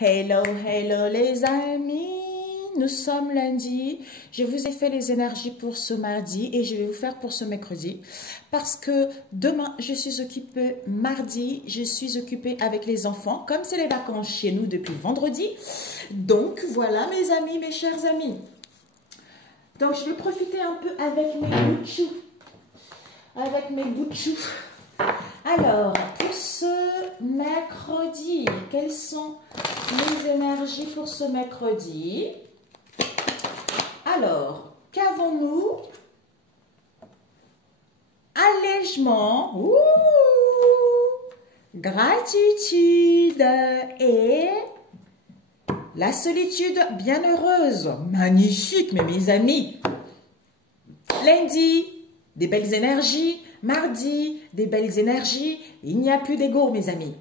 Hello, hello les amis, nous sommes lundi. Je vous ai fait les énergies pour ce mardi et je vais vous faire pour ce mercredi. Parce que demain, je suis occupée, mardi, je suis occupée avec les enfants. Comme c'est les vacances chez nous depuis vendredi. Donc voilà mes amis, mes chers amis. Donc je vais profiter un peu avec mes bouts de chou. Avec mes bouts de chou. Alors, pour ce mercredi, quelles sont les énergies pour ce mercredi? Alors, qu'avons-nous? Allègement, gratitude et la solitude bienheureuse. Magnifique, mes amis. Lundi, des belles énergies. Mardi, des belles énergies. Il n'y a plus d'ego, mes amis.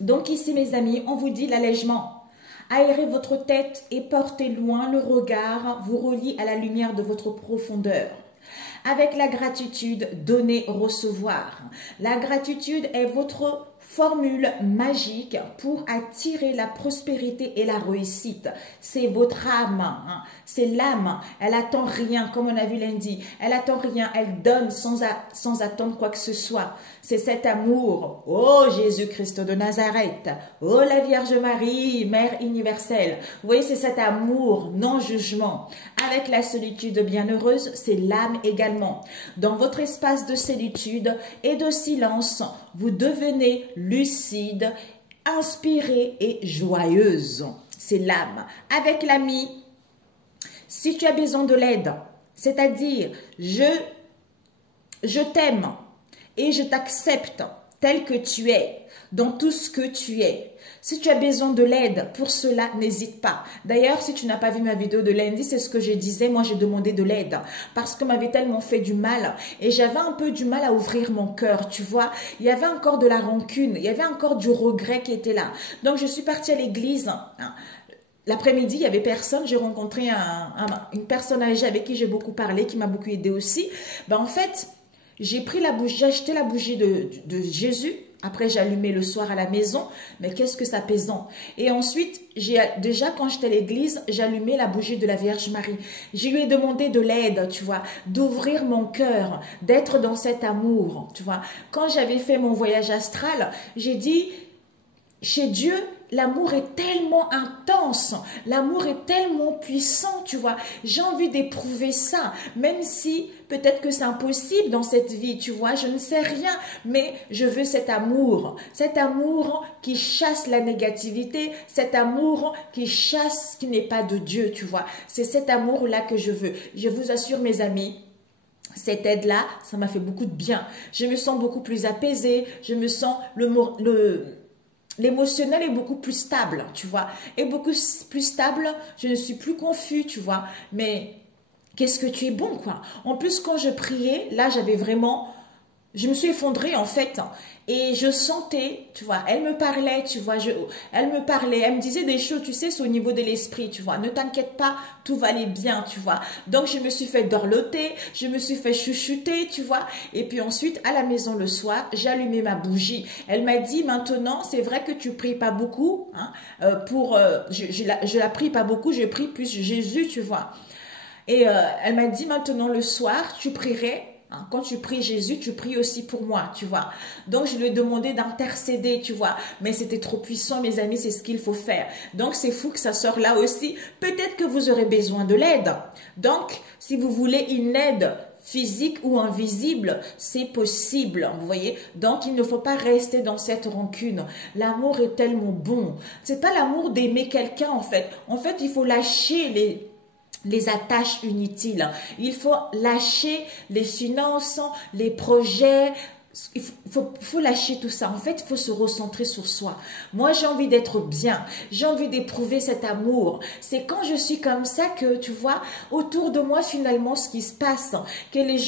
Donc ici, mes amis, on vous dit l'allègement. Aérez votre tête et portez loin le regard, vous relie à la lumière de votre profondeur. Avec la gratitude, donnez, recevoir. La gratitude est votre formule magique pour attirer la prospérité et la réussite. C'est votre âme, hein? C'est l'âme. Elle attend rien, comme on a vu lundi. Elle attend rien, elle donne sans attendre quoi que ce soit. C'est cet amour. Oh Jésus-Christ de Nazareth. Oh la Vierge Marie, Mère universelle. Vous voyez, c'est cet amour, non jugement. Avec la solitude bienheureuse, c'est l'âme également. Dans votre espace de solitude et de silence, vous devenez lucide, inspirée et joyeuse. C'est l'âme. Avec l'ami, si tu as besoin de l'aide, c'est-à-dire je t'aime et je t'accepte tel que tu es, dans tout ce que tu es. Si tu as besoin de l'aide, pour cela, n'hésite pas. D'ailleurs, si tu n'as pas vu ma vidéo de lundi, c'est ce que je disais. Moi, j'ai demandé de l'aide parce qu'on m'avait tellement fait du mal et j'avais un peu du mal à ouvrir mon cœur, tu vois. Il y avait encore de la rancune, il y avait encore du regret qui était là. Donc, je suis partie à l'église. L'après-midi, il n'y avait personne. J'ai rencontré une personne âgée avec qui j'ai beaucoup parlé, qui m'a beaucoup aidé aussi. Ben, en fait, j'ai pris la bougie, j'ai acheté la bougie de Jésus. Après, j'ai allumé le soir à la maison. Mais qu'est-ce que ça pesant. Et ensuite, déjà, quand j'étais à l'église, j'ai allumé la bougie de la Vierge Marie. Je lui ai demandé de l'aide, tu vois, d'ouvrir mon cœur, d'être dans cet amour, tu vois. Quand j'avais fait mon voyage astral, j'ai dit, chez Dieu, l'amour est tellement intense, l'amour est tellement puissant, tu vois. J'ai envie d'éprouver ça, même si peut-être que c'est impossible dans cette vie, tu vois. Je ne sais rien, mais je veux cet amour qui chasse la négativité, cet amour qui chasse ce qui n'est pas de Dieu, tu vois. C'est cet amour-là que je veux. Je vous assure, mes amis, cette aide-là, ça m'a fait beaucoup de bien. Je me sens beaucoup plus apaisée, je me sens l'émotionnel est beaucoup plus stable, tu vois. Et beaucoup plus stable, je ne suis plus confus, tu vois. Mais qu'est-ce que tu es bon, quoi. En plus, quand je priais, là, j'avais vraiment... Je me suis effondrée, en fait. Et je sentais, tu vois, elle me parlait, tu vois. Elle me parlait, elle me disait des choses, tu sais, c'est au niveau de l'esprit, tu vois. Ne t'inquiète pas, tout va aller bien, tu vois. Donc, je me suis fait dorloter, je me suis fait chouchouter, tu vois. Et puis ensuite, à la maison le soir, j'ai allumé ma bougie. Elle m'a dit, maintenant, c'est vrai que tu pries pas beaucoup, hein, je la prie pas beaucoup, je prie plus Jésus, tu vois. Et elle m'a dit, maintenant le soir, tu prierais. Quand tu pries Jésus, tu pries aussi pour moi, tu vois. Donc, je lui ai demandé d'intercéder, tu vois. Mais c'était trop puissant, mes amis, c'est ce qu'il faut faire. Donc, c'est fou que ça sort là aussi. Peut-être que vous aurez besoin de l'aide. Donc, si vous voulez une aide physique ou invisible, c'est possible, vous voyez. Donc, il ne faut pas rester dans cette rancune. L'amour est tellement bon. C'est pas l'amour d'aimer quelqu'un, en fait. En fait, il faut lâcher les attaches inutiles. Il faut lâcher les finances, les projets. Il faut lâcher tout ça. En fait, il faut se recentrer sur soi. Moi, j'ai envie d'être bien. J'ai envie d'éprouver cet amour. C'est quand je suis comme ça que, tu vois, autour de moi, finalement, ce qui se passe, que les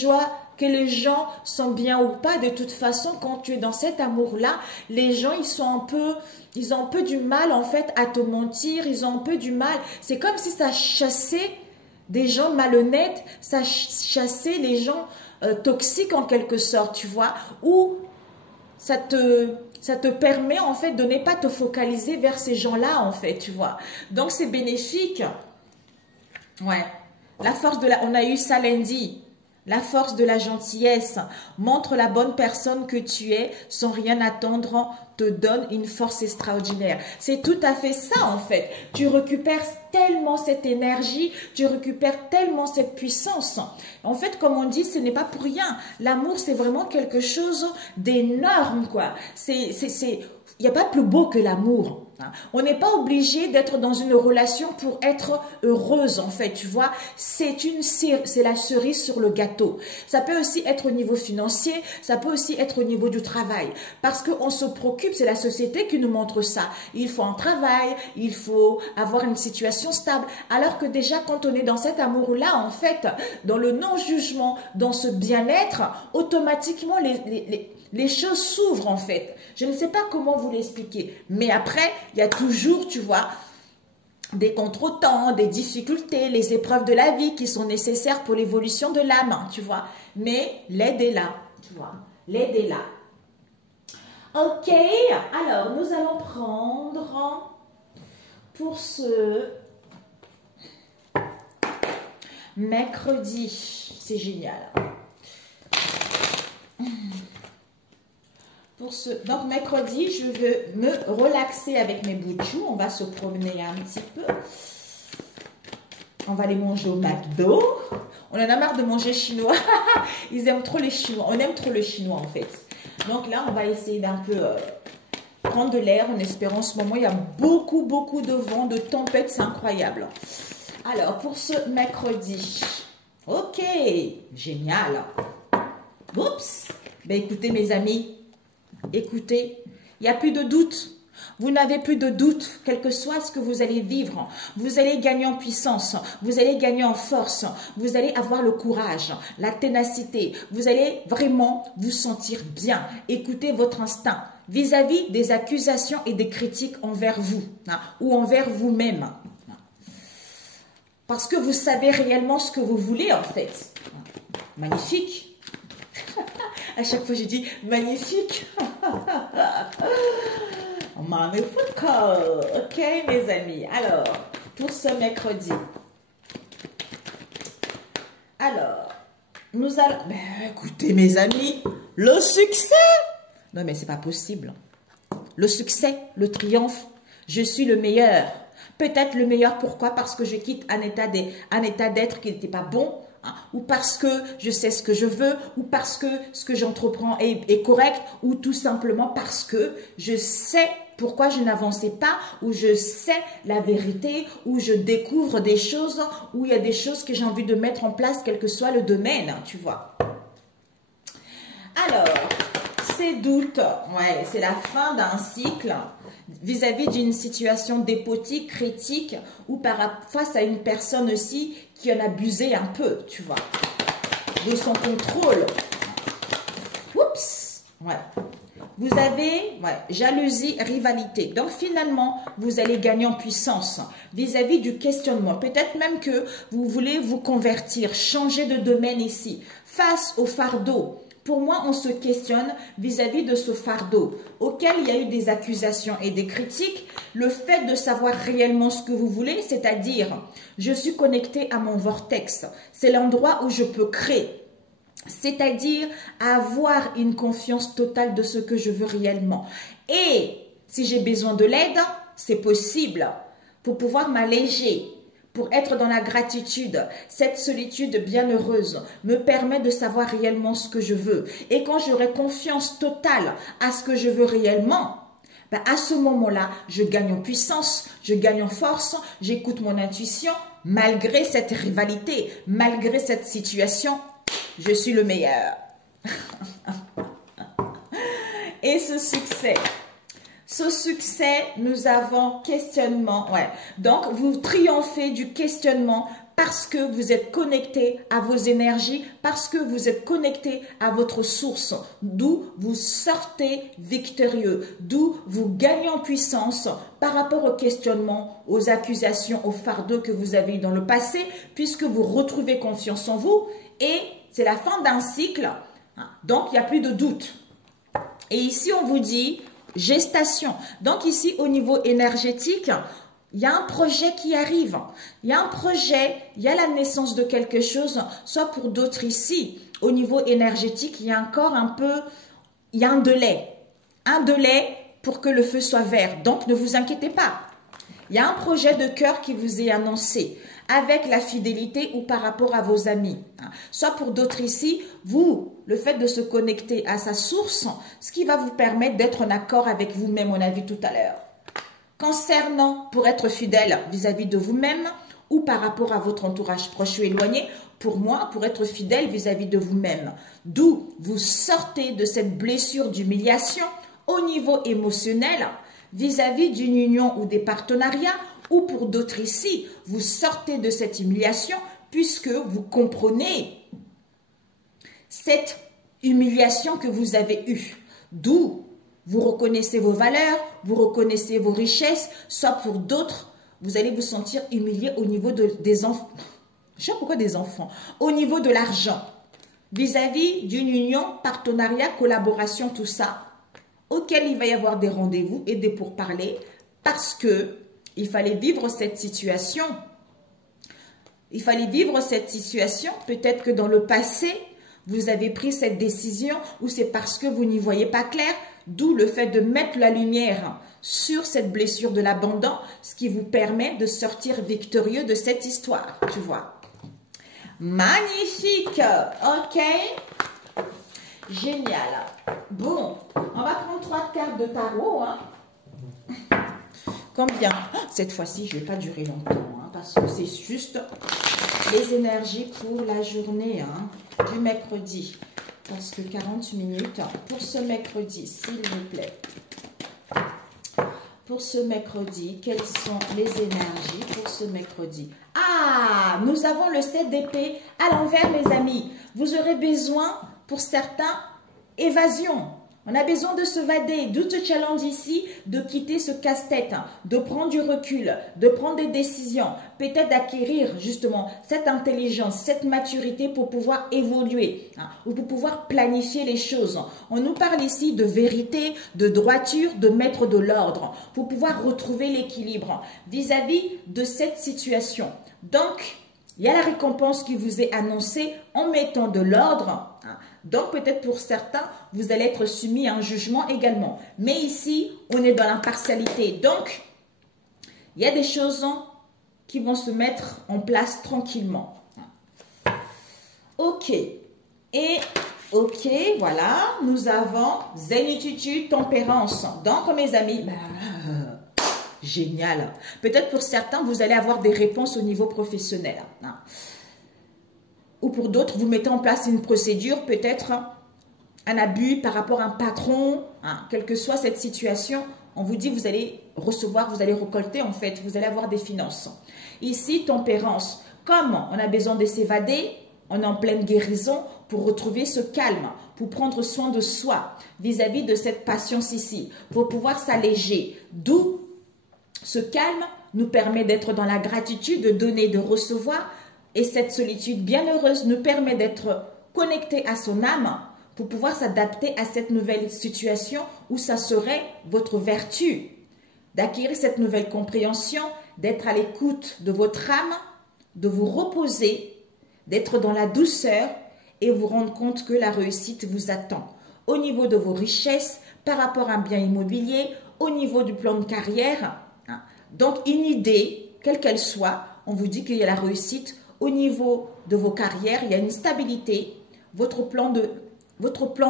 gens sont bien ou pas, de toute façon, quand tu es dans cet amour-là, les gens, ils ont un peu du mal, en fait, à te mentir. Ils ont un peu du mal. C'est comme si ça chassait des gens malhonnêtes, ça chassait les gens toxiques en quelque sorte, tu vois, ou ça te ça te permet en fait de ne pas te focaliser vers ces gens-là en fait, tu vois. Donc c'est bénéfique. Ouais. La force de la... On a eu ça lundi. La force de la gentillesse. Montre la bonne personne que tu es sans rien attendre, te donne une force extraordinaire. C'est tout à fait ça en fait. Tu récupères tellement cette énergie, tu récupères tellement cette puissance. En fait, comme on dit, ce n'est pas pour rien. L'amour, c'est vraiment quelque chose d'énorme, quoi. Il n'y a pas plus beau que l'amour. On n'est pas obligé d'être dans une relation pour être heureuse, en fait, tu vois. C'est la cerise sur le gâteau. Ça peut aussi être au niveau financier, ça peut aussi être au niveau du travail. Parce qu'on se préoccupe, c'est la société qui nous montre ça. Il faut un travail, il faut avoir une situation stable. Alors que déjà, quand on est dans cet amour-là, en fait, dans le non-jugement, dans ce bien-être, automatiquement, les choses s'ouvrent en fait. Je ne sais pas comment vous l'expliquer. Mais après, il y a toujours, tu vois, des contretemps, des difficultés, les épreuves de la vie qui sont nécessaires pour l'évolution de l'âme, tu vois. Mais l'aide est là, tu vois. L'aide est là. Ok, alors nous allons prendre pour ce mercredi. C'est génial. Donc, mercredi, je veux me relaxer avec mes bouts de chou. On va se promener un petit peu. On va aller manger au McDo. On en a marre de manger chinois. Ils aiment trop les chinois. On aime trop le chinois, en fait. Donc là, on va essayer d'un peu prendre de l'air en espérant en ce moment. Il y a beaucoup, beaucoup de vent, de tempête. C'est incroyable. Alors, pour ce mercredi. Ok, génial. Oups. Ben, écoutez, mes amis. Écoutez, il n'y a plus de doute. Vous n'avez plus de doute, quel que soit ce que vous allez vivre. Vous allez gagner en puissance, vous allez gagner en force, vous allez avoir le courage, la ténacité. Vous allez vraiment vous sentir bien. Écoutez votre instinct vis-à-vis des accusations et des critiques envers vous ou envers vous-même. Parce que vous savez réellement ce que vous voulez en fait. Magnifique. À chaque fois, je dis magnifique. Magnifique. Ok, mes amis. Alors, pour ce mercredi. Alors, nous allons... Ben, écoutez, mes amis, le succès. Non, mais c'est pas possible. Le succès, le triomphe. Je suis le meilleur. Peut-être le meilleur, pourquoi? Parce que je quitte un état d'être qui n'était pas bon. Ou parce que je sais ce que je veux, ou parce que ce que j'entreprends est correct, ou tout simplement parce que je sais pourquoi je n'avançais pas, ou je sais la vérité, ou je découvre des choses, ou il y a des choses que j'ai envie de mettre en place, quel que soit le domaine, tu vois. Alors, ces doutes, ouais, c'est la fin d'un cycle vis-à-vis d'une situation dépotique, critique, ou face à une personne aussi qui en abusait un peu, tu vois, de son contrôle. Oups, ouais. Vous avez, ouais, jalousie, rivalité. Donc finalement, vous allez gagner en puissance vis-à-vis du questionnement. Peut-être même que vous voulez vous convertir, changer de domaine ici, face au fardeau. Pour moi, on se questionne vis-à-vis de ce fardeau auquel il y a eu des accusations et des critiques. Le fait de savoir réellement ce que vous voulez, c'est-à-dire, je suis connecté à mon vortex. C'est l'endroit où je peux créer. C'est-à-dire, avoir une confiance totale de ce que je veux réellement. Et si j'ai besoin de l'aide, c'est possible pour pouvoir m'alléger. Pour être dans la gratitude, cette solitude bienheureuse me permet de savoir réellement ce que je veux. Et quand j'aurai confiance totale à ce que je veux réellement, ben à ce moment-là, je gagne en puissance, je gagne en force, j'écoute mon intuition. Malgré cette rivalité, malgré cette situation, je suis le meilleur. Et ce succès... Ce succès, nous avons questionnement. Ouais. Donc, vous triomphez du questionnement parce que vous êtes connecté à vos énergies, parce que vous êtes connecté à votre source, d'où vous sortez victorieux, d'où vous gagnez en puissance par rapport au questionnement, aux accusations, aux fardeaux que vous avez eu dans le passé, puisque vous retrouvez confiance en vous et c'est la fin d'un cycle. Donc, il n'y a plus de doute. Et ici, on vous dit... gestation. Donc ici, au niveau énergétique, il y a un projet qui arrive. Il y a un projet, il y a la naissance de quelque chose, soit pour d'autres ici. Au niveau énergétique, il y a encore un peu, il y a un délai. Un délai pour que le feu soit vert. Donc, ne vous inquiétez pas. Il y a un projet de cœur qui vous est annoncé avec la fidélité ou par rapport à vos amis. Soit pour d'autres ici, vous, le fait de se connecter à sa source, ce qui va vous permettre d'être en accord avec vous-même, on a vu tout à l'heure. Concernant pour être fidèle vis-à-vis de vous-même ou par rapport à votre entourage proche ou éloigné, pour moi, pour être fidèle vis-à-vis de vous-même. D'où vous sortez de cette blessure d'humiliation au niveau émotionnel vis-à-vis d'une union ou des partenariats, ou pour d'autres ici, vous sortez de cette humiliation puisque vous comprenez cette humiliation que vous avez eue. D'où vous reconnaissez vos valeurs, vous reconnaissez vos richesses, soit pour d'autres, vous allez vous sentir humilié au niveau des enfants. Je sais pas pourquoi des enfants. Au niveau de l'argent, vis-à-vis d'une union, partenariat, collaboration, tout ça, auquel il va y avoir des rendez-vous et des pourparlers, parce que il fallait vivre cette situation. Il fallait vivre cette situation. Peut-être que dans le passé, vous avez pris cette décision ou c'est parce que vous n'y voyez pas clair. D'où le fait de mettre la lumière sur cette blessure de l'abandon, ce qui vous permet de sortir victorieux de cette histoire. Tu vois. Magnifique. Ok. Génial. Bon, on va prendre 3 cartes de tarot. Hein. Combien? Cette fois-ci, je ne vais pas durer longtemps, hein, parce que c'est juste les énergies pour la journée du mercredi. Parce que 40 minutes pour ce mercredi, s'il vous plaît. Pour ce mercredi, quelles sont les énergies pour ce mercredi? Ah, nous avons le 7 d'épée à l'envers, mes amis. Vous aurez besoin, pour certains, évasion. On a besoin de se vader, d'où ce challenge ici, de quitter ce casse-tête, de prendre du recul, de prendre des décisions, peut-être d'acquérir justement cette intelligence, cette maturité pour pouvoir évoluer, ou pour pouvoir planifier les choses. On nous parle ici de vérité, de droiture, de mettre de l'ordre, pour pouvoir retrouver l'équilibre vis-à-vis de cette situation. Donc, il y a la récompense qui vous est annoncée en mettant de l'ordre. Donc, peut-être pour certains, vous allez être soumis à un jugement également. Mais ici, on est dans l'impartialité. Donc, il y a des choses qui vont se mettre en place tranquillement. Ok. Et, ok, voilà. Nous avons zénitude, tempérance. Donc, mes amis, génial. Peut-être pour certains, vous allez avoir des réponses au niveau professionnel. Ou pour d'autres, vous mettez en place une procédure, peut-être un abus par rapport à un patron, quelle que soit cette situation, on vous dit vous allez recevoir, vous allez récolter en fait, vous allez avoir des finances. Ici, tempérance, comme on a besoin de s'évader, on est en pleine guérison pour retrouver ce calme, pour prendre soin de soi vis-à-vis de cette patience ici, pour pouvoir s'alléger. D'où ce calme nous permet d'être dans la gratitude, de donner, de recevoir. Et cette solitude bienheureuse nous permet d'être connecté à son âme pour pouvoir s'adapter à cette nouvelle situation où ça serait votre vertu. D'acquérir cette nouvelle compréhension, d'être à l'écoute de votre âme, de vous reposer, d'être dans la douceur et vous rendre compte que la réussite vous attend. Au niveau de vos richesses, par rapport à un bien immobilier, au niveau du plan de carrière. Donc une idée, quelle qu'elle soit, on vous dit qu'il y a la réussite. Au niveau de vos carrières, il y a une stabilité. Votre plan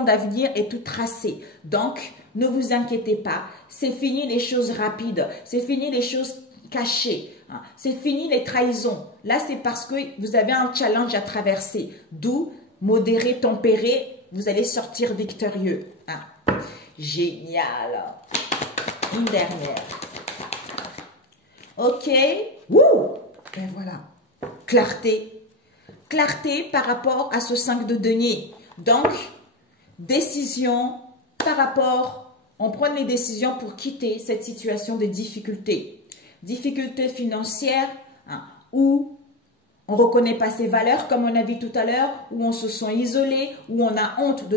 d'avenir est tout tracé. Donc, ne vous inquiétez pas. C'est fini les choses rapides. C'est fini les choses cachées. C'est fini les trahisons. Là, c'est parce que vous avez un challenge à traverser. D'où, modéré, tempéré, vous allez sortir victorieux. Génial. Une dernière. Ok. Wouh! Et voilà. Clarté. Clarté par rapport à ce 5 de denier. Donc, décision par rapport, on prend les décisions pour quitter cette situation de difficulté. Difficulté financière ou on ne reconnaît pas ses valeurs, comme on a vu tout à l'heure, où on se sent isolé, où on a honte de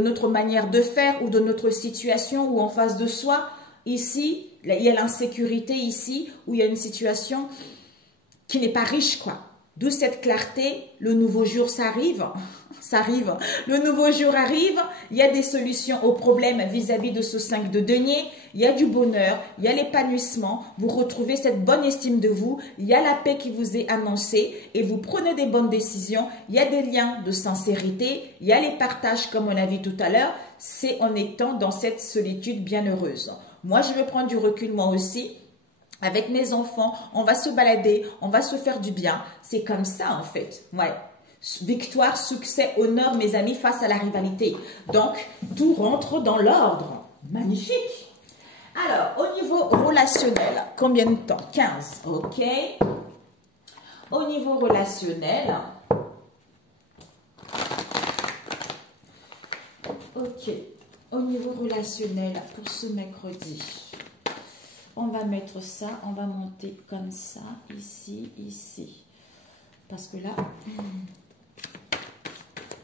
notre manière de faire ou de notre situation ou en face de soi. Ici, il y a l'insécurité ici, où il y a une situation qui n'est pas riche, quoi. D'où cette clarté, le nouveau jour, ça arrive. Ça arrive. Le nouveau jour arrive, il y a des solutions aux problèmes vis-à-vis de ce 5 de denier. Il y a du bonheur, il y a l'épanouissement. Vous retrouvez cette bonne estime de vous. Il y a la paix qui vous est annoncée et vous prenez des bonnes décisions. Il y a des liens de sincérité. Il y a les partages, comme on a vu tout à l'heure. C'est en étant dans cette solitude bienheureuse. Moi, je vais prendre du recul moi aussi. Avec mes enfants, on va se balader, on va se faire du bien. C'est comme ça en fait. Ouais. Victoire, succès, honneur, mes amis, face à la rivalité. Donc, tout rentre dans l'ordre. Magnifique. Alors, au niveau relationnel, combien de temps? 15. Ok. Au niveau relationnel. Ok. Au niveau relationnel, pour ce mercredi. On va mettre ça, on va monter comme ça, ici, ici. Parce que là,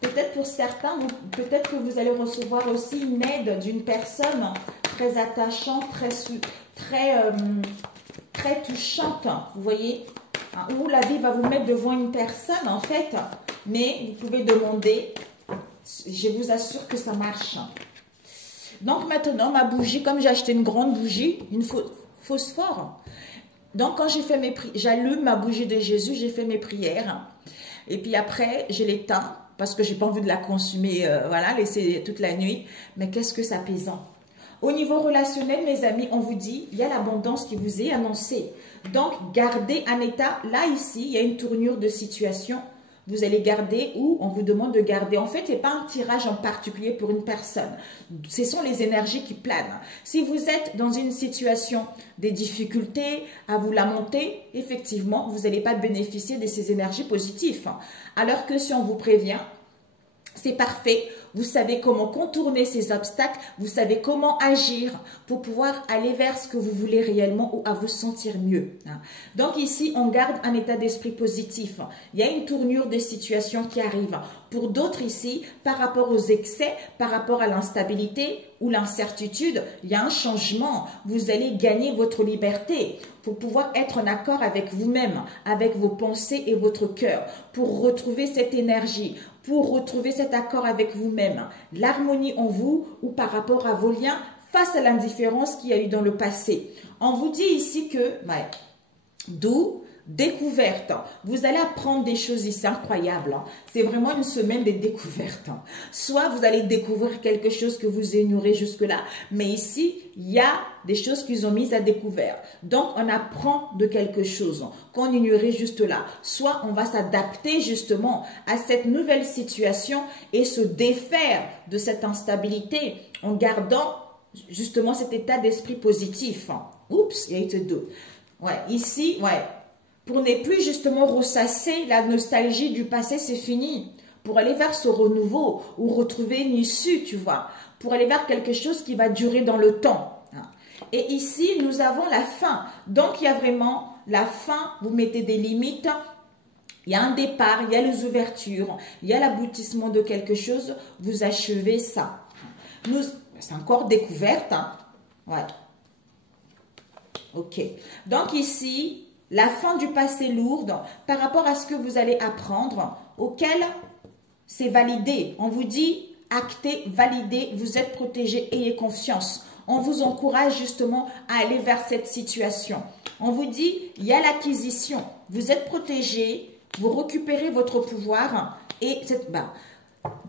peut-être pour certains, peut-être que vous allez recevoir aussi une aide d'une personne très attachante, très touchante, vous voyez, où la vie va vous mettre devant une personne en fait, mais vous pouvez demander, je vous assure que ça marche. Donc maintenant, ma bougie, comme j'ai acheté une grande bougie, une phosphore. Donc, quand j'ai fait j'allume ma bougie de Jésus, j'ai fait mes prières. Et puis après, je l'éteins parce que j'ai pas envie de la consumer, voilà, laisser toute la nuit. Mais qu'est-ce que c'est apaisant. Au niveau relationnel, mes amis, on vous dit, il y a l'abondance qui vous est annoncée. Donc, gardez un état. Là, ici, il y a une tournure de situation. Vous allez garder ou on vous demande de garder. En fait, ce n'est pas un tirage en particulier pour une personne. Ce sont les énergies qui planent. Si vous êtes dans une situation des difficultés à vous lamenter, effectivement, vous n'allez pas bénéficier de ces énergies positives. Alors que si on vous prévient, c'est parfait. Vous savez comment contourner ces obstacles. Vous savez comment agir pour pouvoir aller vers ce que vous voulez réellement ou à vous sentir mieux. Donc ici, on garde un état d'esprit positif. Il y a une tournure de situation qui arrive. Pour d'autres ici, par rapport aux excès, par rapport à l'instabilité ou l'incertitude, il y a un changement. Vous allez gagner votre liberté pour pouvoir être en accord avec vous-même, avec vos pensées et votre cœur, pour retrouver cette énergie, pour retrouver cet accord avec vous-même, l'harmonie en vous ou par rapport à vos liens face à l'indifférence qu'il y a eu dans le passé. On vous dit ici que, d'où découverte. Vous allez apprendre des choses ici incroyables. C'est vraiment une semaine de découvertes. Soit vous allez découvrir quelque chose que vous ignorez jusque-là, mais ici, il y a des choses qu'ils ont mises à découvert. Donc, on apprend de quelque chose qu'on ignorait juste là. Soit on va s'adapter justement à cette nouvelle situation et se défaire de cette instabilité en gardant justement cet état d'esprit positif. Oups, il y a eu deux. Ouais, ici, ouais. Pour ne plus justement ressasser la nostalgie du passé, c'est fini. Pour aller vers ce renouveau ou retrouver une issue, tu vois. Pour aller vers quelque chose qui va durer dans le temps. Et ici, nous avons la fin. Donc, il y a vraiment la fin. Vous mettez des limites. Il y a un départ, il y a les ouvertures, il y a l'aboutissement de quelque chose. Vous achevez ça. C'est encore découverte. Ouais. Ok. Donc, ici... la fin du passé lourde par rapport à ce que vous allez apprendre, auquel c'est validé. On vous dit, actez, validez, vous êtes protégé, ayez confiance. On vous encourage justement à aller vers cette situation. On vous dit, il y a l'acquisition. Vous êtes protégé, vous récupérez votre pouvoir. Et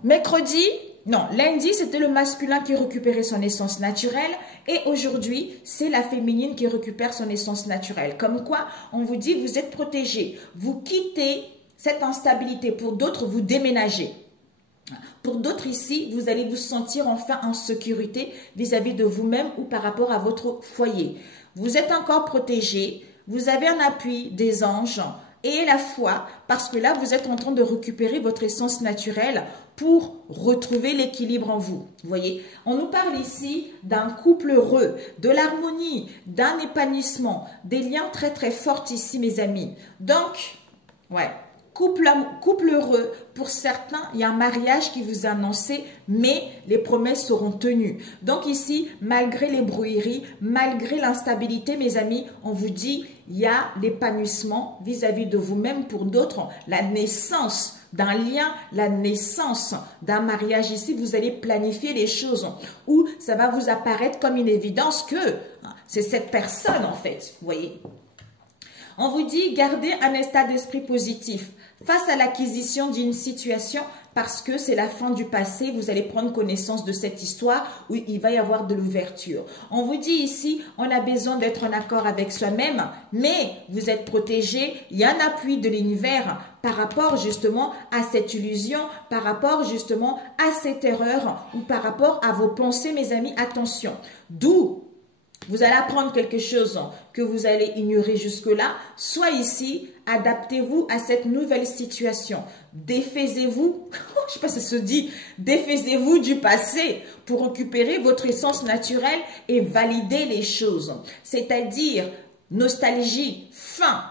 mercredi... non, lundi, c'était le masculin qui récupérait son essence naturelle et aujourd'hui, c'est la féminine qui récupère son essence naturelle. Comme quoi, on vous dit, vous êtes protégé. Vous quittez cette instabilité. Pour d'autres, vous déménagez. Pour d'autres ici, vous allez vous sentir enfin en sécurité vis-à-vis de vous-même ou par rapport à votre foyer. Vous êtes encore protégé. Vous avez un appui des anges et la foi, parce que là, vous êtes en train de récupérer votre essence naturelle pour retrouver l'équilibre en vous. Vous voyez, on nous parle ici d'un couple heureux, de l'harmonie, d'un épanouissement, des liens très très forts ici, mes amis. Donc, Ouais. Couple heureux, pour certains, il y a un mariage qui vous est annoncé, mais les promesses seront tenues. Donc ici, malgré les brouilleries, malgré l'instabilité, mes amis, on vous dit, il y a l'épanouissement vis-à-vis de vous-même. Pour d'autres, la naissance d'un lien, la naissance d'un mariage. Ici, vous allez planifier les choses où ça va vous apparaître comme une évidence que c'est cette personne, en fait, vous voyez. On vous dit, gardez un état d'esprit positif face à l'acquisition d'une situation parce que c'est la fin du passé. Vous allez prendre connaissance de cette histoire où il va y avoir de l'ouverture. On vous dit ici, on a besoin d'être en accord avec soi-même, mais vous êtes protégé. Il y a un appui de l'univers par rapport justement à cette illusion, par rapport justement à cette erreur ou par rapport à vos pensées, mes amis. Attention, d'où vous allez apprendre quelque chose que vous allez ignorer jusque-là. Soit ici, adaptez-vous à cette nouvelle situation. Défaisez-vous, je ne sais pas si ça se dit, défaisez-vous du passé pour récupérer votre essence naturelle et valider les choses. C'est-à-dire nostalgie, fin,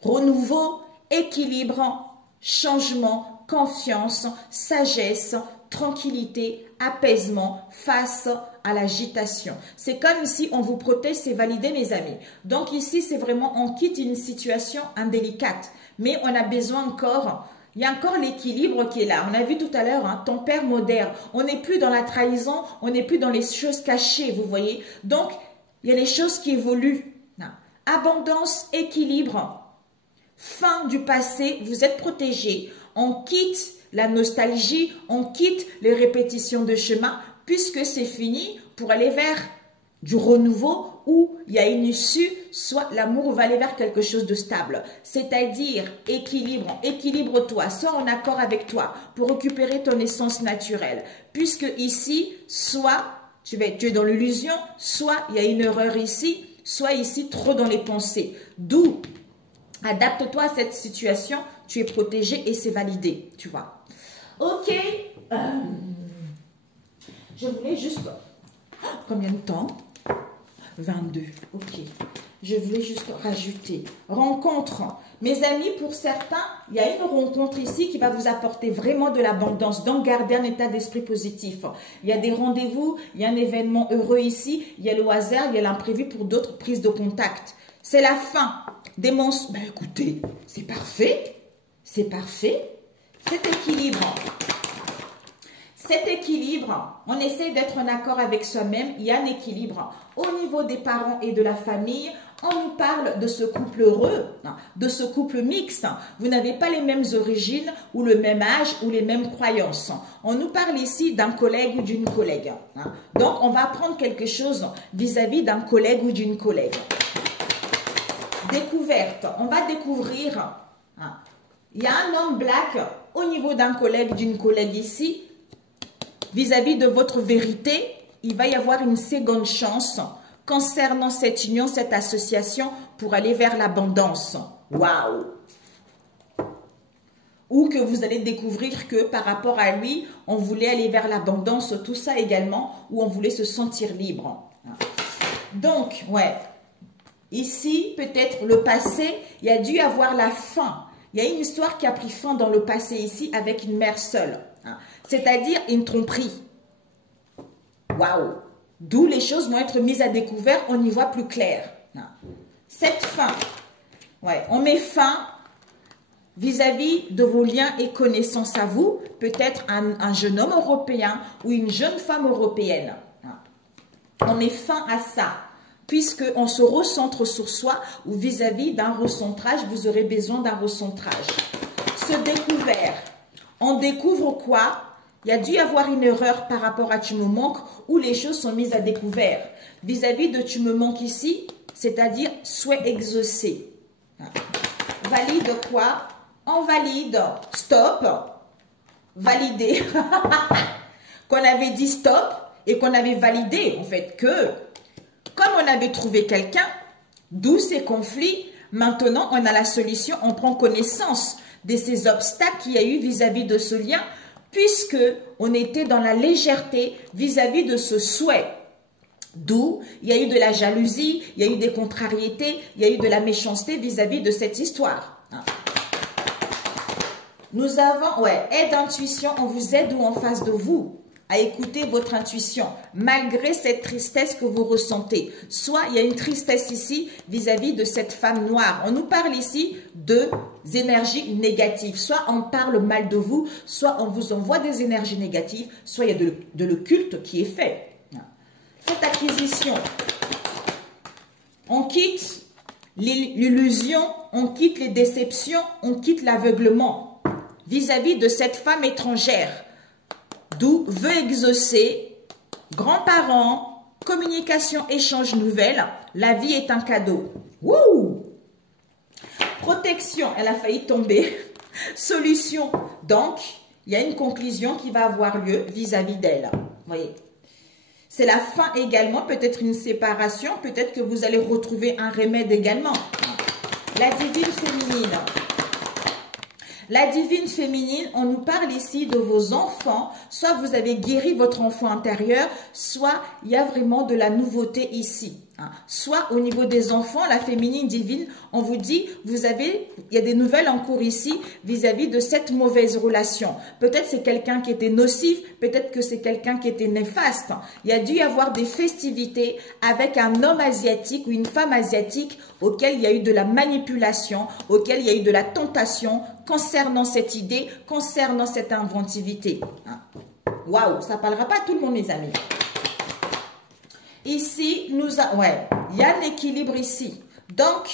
renouveau, équilibre, changement, confiance, sagesse, tranquillité, apaisement face à l'agitation. C'est comme si on vous protège, c'est validé, mes amis. Donc ici, c'est vraiment, on quitte une situation indélicate, mais on a besoin encore, il y a encore l'équilibre qui est là. On a vu tout à l'heure, ton père modère. On n'est plus dans la trahison, on n'est plus dans les choses cachées, vous voyez. Donc, il y a les choses qui évoluent. Abondance, équilibre, fin du passé, vous êtes protégés. On quitte la nostalgie, on quitte les répétitions de chemin puisque c'est fini pour aller vers du renouveau où il y a une issue, soit l'amour va aller vers quelque chose de stable. C'est-à-dire équilibre, équilibre-toi, sois en accord avec toi pour récupérer ton essence naturelle. Puisque ici, soit tu es dans l'illusion, soit il y a une erreur ici, soit ici trop dans les pensées. D'où, adapte-toi à cette situation, tu es protégé et c'est validé, tu vois. Ok, je voulais juste, combien de temps? 22, ok. Je voulais juste rajouter, rencontre. Mes amis, pour certains, il y a une rencontre ici qui va vous apporter vraiment de l'abondance, donc gardez un état d'esprit positif. Il y a des rendez-vous, il y a un événement heureux ici, il y a le hasard, il y a l'imprévu pour d'autres prises de contact. C'est la fin des monstres. Ben écoutez, c'est parfait, c'est parfait. Cet équilibre, on essaie d'être en accord avec soi-même, il y a un équilibre. Au niveau des parents et de la famille, on nous parle de ce couple heureux, de ce couple mixte. Vous n'avez pas les mêmes origines ou le même âge ou les mêmes croyances. On nous parle ici d'un collègue ou d'une collègue. Donc, on va apprendre quelque chose vis-à-vis d'un collègue ou d'une collègue. Découverte, on va découvrir, il y a un homme black au niveau d'un collègue, d'une collègue ici, vis-à-vis de votre vérité, il va y avoir une seconde chance concernant cette union, cette association pour aller vers l'abondance. Waouh! Ou que vous allez découvrir que par rapport à lui, on voulait aller vers l'abondance, tout ça également, ou on voulait se sentir libre. Donc, ouais, ici, peut-être le passé, il y a dû avoir la fin. Il y a une histoire qui a pris fin dans le passé ici avec une mère seule. C'est-à-dire une tromperie. Waouh! D'où les choses vont être mises à découvert, on y voit plus clair. Cette fin, ouais, on met fin vis-à-vis de vos liens et connaissances à vous, peut-être un jeune homme européen ou une jeune femme européenne. On met fin à ça, puisqu'on se recentre sur soi ou vis-à-vis d'un recentrage, vous aurez besoin d'un recentrage. Se découvert. On découvre quoi? Il y a dû y avoir une erreur par rapport à tu me manques où les choses sont mises à découvert. Vis-à-vis de tu me manques ici, c'est-à-dire souhait exaucé. Valide quoi? On valide. Stop. Valider. Qu'on avait dit stop et qu'on avait validé en fait que comme on avait trouvé quelqu'un, d'où ces conflits, maintenant on a la solution, on prend connaissance de ces obstacles qu'il y a eu vis-à-vis de ce lien, puisque on était dans la légèreté vis-à-vis de ce souhait. D'où il y a eu de la jalousie, il y a eu des contrariétés, il y a eu de la méchanceté vis-à-vis de cette histoire. Nous avons, ouais, aide intuition, on vous aide ou en face de vous à écouter votre intuition, malgré cette tristesse que vous ressentez. Soit il y a une tristesse ici vis-à-vis de cette femme noire. On nous parle ici de énergies négatives. Soit on parle mal de vous, soit on vous envoie des énergies négatives, soit il y a de le culte qui est fait. Cette acquisition, on quitte l'illusion, on quitte les déceptions, on quitte l'aveuglement vis-à-vis de cette femme étrangère. D'où veut exaucer, grands-parents, communication, échange nouvelle, la vie est un cadeau. Wouh! Protection, elle a failli tomber. Solution, donc, il y a une conclusion qui va avoir lieu vis-à-vis d'elle. Vous voyez? C'est la fin également, peut-être une séparation, peut-être que vous allez retrouver un remède également. La divine féminine. La divine féminine, on nous parle ici de vos enfants. Soit vous avez guéri votre enfant intérieur, soit il y a vraiment de la nouveauté ici. Soit au niveau des enfants, la féminine divine, on vous dit, il y a des nouvelles en cours ici vis-à-vis de cette mauvaise relation. Peut-être c'est quelqu'un qui était nocif, peut-être que c'est quelqu'un qui était néfaste. Il y a dû y avoir des festivités avec un homme asiatique ou une femme asiatique auquel il y a eu de la manipulation, auquel il y a eu de la tentation concernant cette idée, concernant cette inventivité. Waouh, ça ne parlera pas à tout le monde, mes amis. Ici, il y a un équilibre ici. Donc,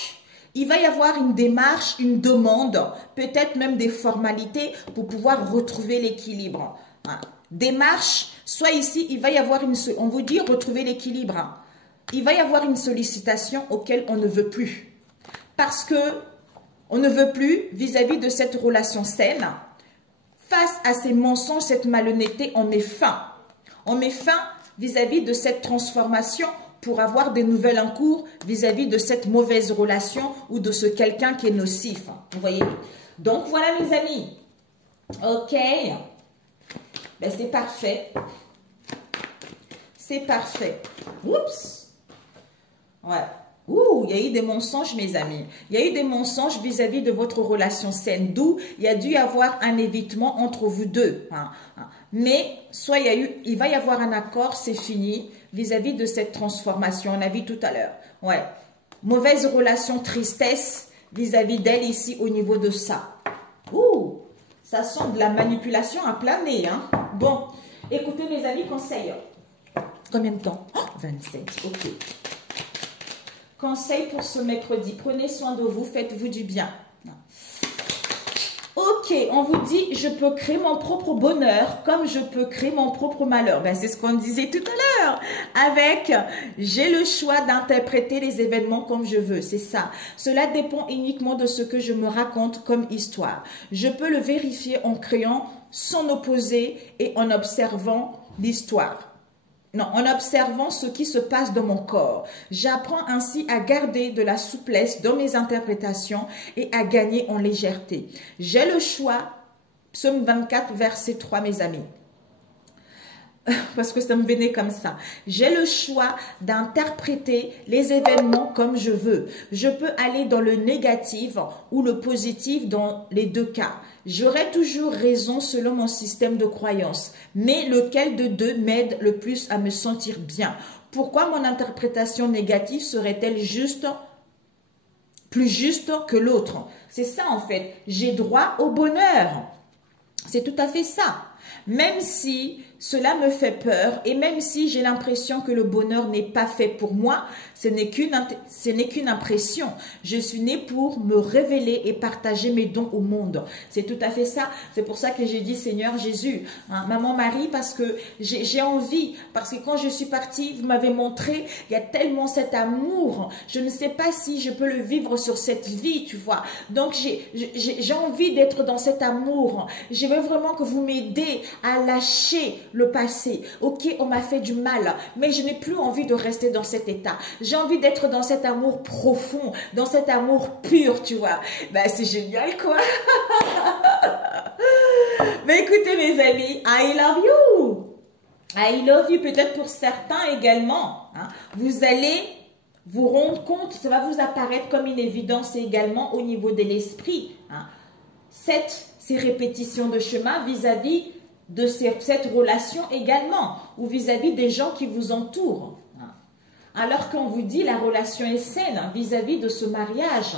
il va y avoir une démarche, une demande, peut-être même des formalités pour pouvoir retrouver l'équilibre. Démarche, soit ici, il va y avoir on vous dit retrouver l'équilibre. Il va y avoir une sollicitation auquel on ne veut plus. Parce que on ne veut plus vis-à-vis de cette relation saine. Face à ces mensonges, cette malhonnêteté, on met fin. On met fin vis-à-vis de cette transformation pour avoir des nouvelles en cours vis-à-vis de cette mauvaise relation ou de ce quelqu'un qui est nocif. Vous voyez? Donc, voilà mes amis. Ok. Ben, c'est parfait. C'est parfait. Oups. Ouais. Ouh, il y a eu des mensonges, mes amis. Il y a eu des mensonges vis-à-vis de votre relation saine. D'où il y a dû y avoir un évitement entre vous deux. Mais soit il va y avoir un accord, c'est fini, vis-à-vis de cette transformation. On a vu tout à l'heure. Ouais. Mauvaise relation, tristesse vis-à-vis d'elle ici au niveau de ça. Ouh, ça sent de la manipulation à plein nez. Bon, écoutez mes amis, conseil. Combien de temps? 27, ok. Conseil pour ce mercredi, prenez soin de vous, faites-vous du bien. Ok, on vous dit, je peux créer mon propre bonheur comme je peux créer mon propre malheur. Ben, c'est ce qu'on disait tout à l'heure avec « j'ai le choix d'interpréter les événements comme je veux ». C'est ça. Cela dépend uniquement de ce que je me raconte comme histoire. Je peux le vérifier en créant son opposé et en observant l'histoire. Non, en observant ce qui se passe dans mon corps. J'apprends ainsi à garder de la souplesse dans mes interprétations et à gagner en légèreté. J'ai le choix, psaume 24, verset 3, mes amis. Parce que ça me venait comme ça. J'ai le choix d'interpréter les événements comme je veux. Je peux aller dans le négatif ou le positif dans les deux cas. J'aurai toujours raison selon mon système de croyance. Mais lequel de deux m'aide le plus à me sentir bien? Pourquoi mon interprétation négative serait-elle plus juste que l'autre? C'est ça en fait. J'ai droit au bonheur. C'est tout à fait ça. Même si cela me fait peur et même si j'ai l'impression que le bonheur n'est pas fait pour moi, ce n'est qu'une impression. Je suis née pour me révéler et partager mes dons au monde. C'est tout à fait ça. C'est pour ça que j'ai dit Seigneur Jésus, Maman Marie, parce que j'ai envie, parce que quand je suis partie, vous m'avez montré, il y a tellement cet amour. Je ne sais pas si je peux le vivre sur cette vie, tu vois. Donc j'ai envie d'être dans cet amour. Je veux vraiment que vous m'aidez à lâcher le passé. Ok, on m'a fait du mal, mais je n'ai plus envie de rester dans cet état. J'ai envie d'être dans cet amour profond, dans cet amour pur, tu vois. Ben, c'est génial, quoi. Mais écoutez, mes amis, I love you. I love you, peut-être pour certains également. Vous allez vous rendre compte, ça va vous apparaître comme une évidence également au niveau de l'esprit. ces répétitions de chemin vis-à-vis de cette relation également, ou vis-à-vis des gens qui vous entourent. Alors qu'on vous dit la relation est saine vis-à-vis de ce mariage.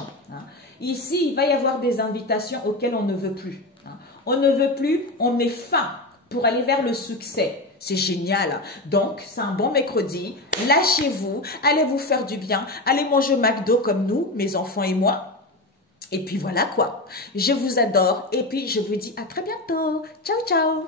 Ici, il va y avoir des invitations auxquelles on ne veut plus. On ne veut plus, on met fin pour aller vers le succès. C'est génial. Donc, c'est un bon mercredi. Lâchez-vous, allez vous faire du bien, allez manger au McDo comme nous, mes enfants et moi. Et puis voilà quoi. Je vous adore et puis je vous dis à très bientôt. Ciao, ciao.